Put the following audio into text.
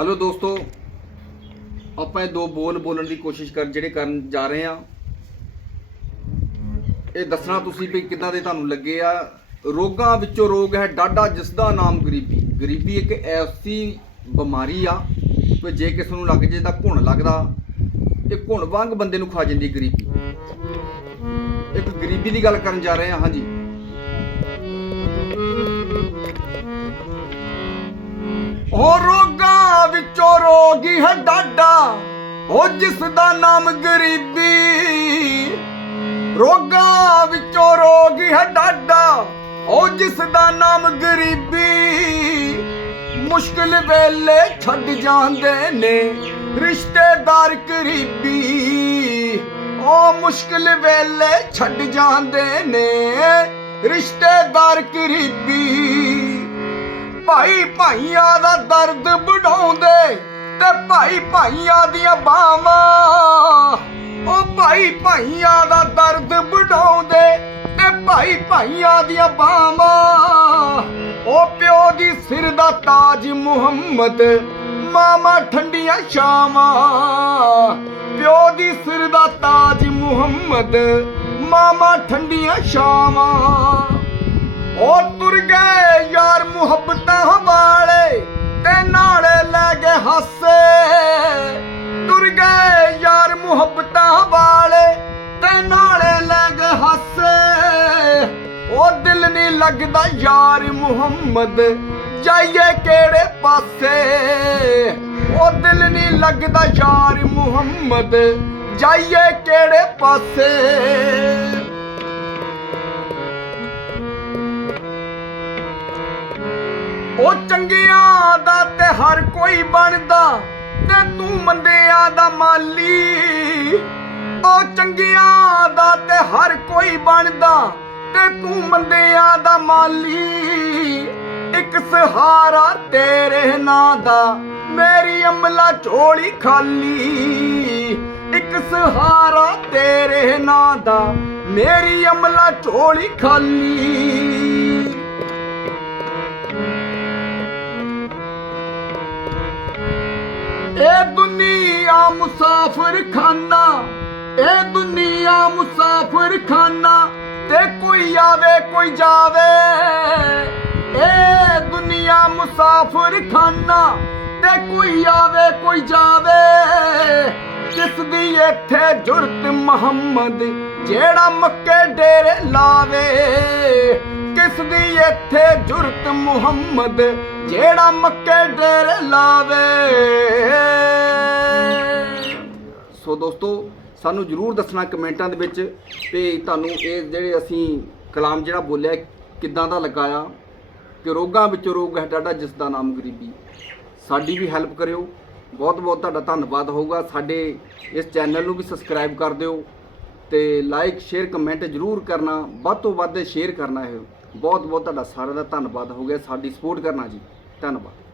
Hello ਦੋਸਤੋ, ਆਪਾਂ ਇਹ ਦੋ ਬੋਲ ਬੋਲਣ ਦੀ ਕੋਸ਼ਿਸ਼ ਕਰ, ਜਿਹੜੇ ਕਰਨ ਜਾ ਰਹੇ ਆ ਇਹ ਦੱਸਣਾ ਤੁਸੀਂ ਵੀ ਕਿੱਦਾਂ ਦੇ ਤੁਹਾਨੂੰ ਲੱਗੇ ਆ। ਰੋਗਾਂ ਵਿੱਚੋਂ ਰੋਗ ਹੈ ਡਾਢਾ, ਜਿਸ ਦਾ ਨਾਮ ਗਰੀਬੀ। ਗਰੀਬੀ ਇੱਕ ਐਸੀ ਬਿਮਾਰੀ ਆ ਕਿ ਜੇ ਕਿਸ ਨੂੰ ਲੱਗ ਜੇ ਤਾਂ ਘੁਣ ਲੱਗਦਾ। ਇਹ ਘੁਣ ਵਾਂਗ ਬੰਦੇ ਨੂੰ ਖਾ ਜਾਂਦੀ ਗਰੀਬੀ। ਇੱਕ ਗਰੀਬੀ ਦੀ ਗੱਲ ਕਰਨ ਜਾ ਰਹੇ ਆ ਹਾਂਜੀ। ਵਿੱਚੋਂ ਰੋਗੀ ਹੈ ਡਾਡਾ ਉਹ ਜਿਸ ਦਾ ਨਾਮ ਗਰੀਬੀ। ਰੋਗਾਂ ਵਿੱਚੋਂ ਰੋਗੀ ਹੈ ਡਾਡਾ ਉਹ ਜਿਸ ਦਾ ਨਾਮ ਗਰੀਬੀ। ਮੁਸ਼ਕਿਲ ਵੇਲੇ ਛੱਡ ਜਾਂਦੇ ਨੇ ਰਿਸ਼ਤੇਦਾਰ ਕਰੀਬੀ। ਉਹ ਮੁਸ਼ਕਿਲ ਵੇਲੇ ਛੱਡ ਜਾਂਦੇ ਨੇ ਰਿਸ਼ਤੇਦਾਰ ਕਰੀਬੀ। ਭਾਈ ਭਾਈਆਂ ਦਾ ਦਰਦ ਵਡਾਉਂਦੇ ਤੇ ਭਾਈ ਭਾਈਆਂ ਦੀਆਂ ਬਾਵਾਂ ਉਹ ਭਾਈ ਭਾਈਆਂ ਦਾ ਦਰਦ ਵਡਾਉਂਦੇ ਤੇ ਭਾਈ ਭਾਈਆਂ ਦੀਆਂ ਬਾਵਾਂ ਉਹ ਪਿਓ ਦੀ ਸਿਰ ਦਾ ਤਾਜ ਮੁਹੰਮਦ ਮਾਮਾ ਠੰਡੀਆਂ ਸ਼ਾਮਾਂ ਪਿਓ ਦੀ ਸਿਰ ਦਾ ਤਾਜ ਮੁਹੰਮਦ ਮਾਮਾ ਠੰਡੀਆਂ ਸ਼ਾਮਾਂ ਉਹ ਤੁਰ ਗਏ ਲੱਗਦਾ ਯਾਰ ਮੁਹੰਮਦ? ਜਾਈਏ ਕਿਹੜੇ ਪਾਸੇ? ਉਹ ਦਿਲ ਨਹੀਂ ਲੱਗਦਾ ਯਾਰ ਮੁਹੰਮਦ। ਜਾਈਏ ਕਿਹੜੇ ਪਾਸੇ? ਉਹ ਚੰਗਿਆਂ ਦਾ ਤੇ ਹਰ ਕੋਈ ਬਣਦਾ ਤੇ ਤੂੰ ਮੰਦਿਆਂ ਦਾ ਮਾਲੀ। ਉਹ ਚੰਗਿਆਂ ਦਾ ਤੇ ਹਰ ਕੋਈ ਬਣਦਾ। ਤੇ ਤੂੰ ਮੰਦਿਆਂ ਦਾ ਮਾਲੀ, ਇੱਕ ਸਹਾਰਾ ਤੇਰੇ ਨਾਂ ਦਾ। ਮੇਰੀ ਅਮਲਾ ਝੋਲੀ ਖਾਲੀ, ਇੱਕ ਸਹਾਰਾ ਤੇਰੇ ਨਾਂ ਦਾ। ਮੇਰੀ ਅਮਲਾ ਝੋਲੀ ਖਾਲੀ। ਇਹ ਦੁਨੀਆ ਮੁਸਾਫਰ ਖਾਨਾ ਆਵੇ ਕੋਈ ਜਾਵੇ। ਇਹ ਦੁਨੀਆ ਮੁਸਾਫਰ ਖਾਨਾ ਤੇ ਕੋਈ ਆਵੇ, ਕੋਈ ਜਾਵੇ। ਕਿਸ ਦੀ ਇੱਥੇ ਜੁਰਤ ਮੁਹੰਮਦ, ਜਿਹੜਾ ਮੱਕੇ ਡੇਰੇ ਲਾਵੇ। ਕਿਸ ਦੀ ਇੱਥੇ ਜੁਰਤ ਮੁਹੰਮਦ, ਜਿਹੜਾ ਮੱਕੇ ਡੇਰੇ ਲਾਵੇ। ਸੋ ਦੋਸਤੋ, ਸਾਨੂੰ ਜਰੂਰ ਦੱਸਣਾ ਕਮੈਂਟਾਂ ਦੇ ਵਿੱਚ ਤੇ ਤੁਹਾਨੂੰ ਇਹ ਜਿਹੜੇ ਅਸੀਂ ਕਲਾਮ ਜਿਹੜਾ ਬੋਲਿਆ, ਕਿੱਦਾਂ ਦਾ ਲਗਾਇਆ ਕਿ ਰੋਗਾਂ ਵਿੱਚੋਂ ਰੋਗ ਹੈ ਡਾਡਾ, ਜਿਸ ਦਾ ਨਾਮ ਗਰੀਬੀ। ਸਾਡੀ ਵੀ ਹੈਲਪ ਕਰਿਓ। ਬਹੁਤ ਬਹੁਤ ਤੁਹਾਡਾ ਧੰਨਵਾਦ ਹੋਊਗਾ। ਸਾਡੇ ਇਸ ਚੈਨਲ ਨੂੰ ਵੀ ਸਬਸਕ੍ਰਾਈਬ ਕਰ ਦਿਓ ਤੇ ਲਾਈਕ, ਸ਼ੇਅਰ, ਕਮੈਂਟ ਜਰੂਰ ਕਰਨਾ। ਵੱਧ ਤੋਂ ਵੱਧ ਸ਼ੇਅਰ ਕਰਨਾ ਇਹ। ਬਹੁਤ ਬਹੁਤ ਤੁਹਾਡਾ ਸਾਰਿਆਂ ਦਾ ਧੰਨਵਾਦ ਹੋ ਗਿਆ ਸਾਡੀ ਸਪੋਰਟ ਕਰਨਾ ਜੀ। ਧੰਨਵਾਦ।